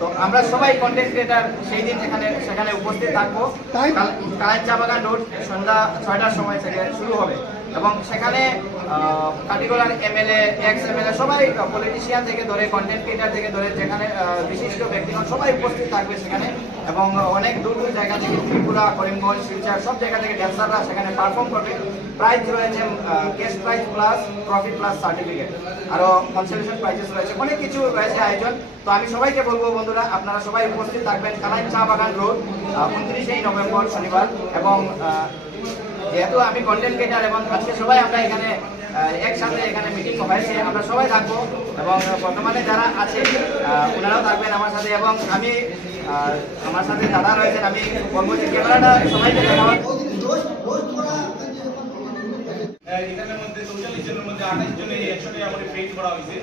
তো আমরা সবাই কন্টেন্ট ক্রিয়েটার সেই দিন এখানে সেখানে উপস্থিত থাকব। কাল- কালাইন চা বাগান রোড সন্ধ্যা ছয়টার সময় থেকে শুরু হবে। এবং সেখানে কাটিগোলার এমএলএ এক্স এমএলএ সবাই পলিটিশিয়ান থেকে ধরে কন্টেন্ট ক্রিয়েটার থেকে ধরে যেখানে বিশিষ্ট ব্যক্তিগণ সবাই উপস্থিত থাকবে সেখানে। এবং অনেক দূর দূর জায়গা থেকে ত্রিপুরা, করিমগঞ্জ, শিলচর সব জায়গা থেকে ড্যান্সাররা সেখানে পারফর্ম করবে। প্রাইজ রয়েছে guest prize plus trophy plus certificate আরও কনসেলেশন প্রাইজেস রয়েছে, অনেক কিছু রয়েছে আয়োজন। তো আমি সবাইকে বলব বন্ধুরা, আপনারা সবাই উপস্থিত থাকবেন কালাইন চা বাগান রোড উনত্রিশেই নভেম্বর শনিবার এবং যেহেতু আমি কন্টেন্ট ক্রিয়েটার এবং আজকে সবাই আমরা এখানে একসাথে এখানে মিটিং হয়েছে আমরা সবাই থাকব এবং বর্তমানে যারা আছে ওনারাও থাকবেন আমার সাথে এবং আমি আহ, আমার সাথে দাদা রয়েছেন আমি কর্মচারী ক্যামেরাটা সবাইকে দেখাবো এখানের মধ্যে সোশ্যাল জনের মধ্যে আঠাশ জনের টাকা করে পেইড করা হয়েছে।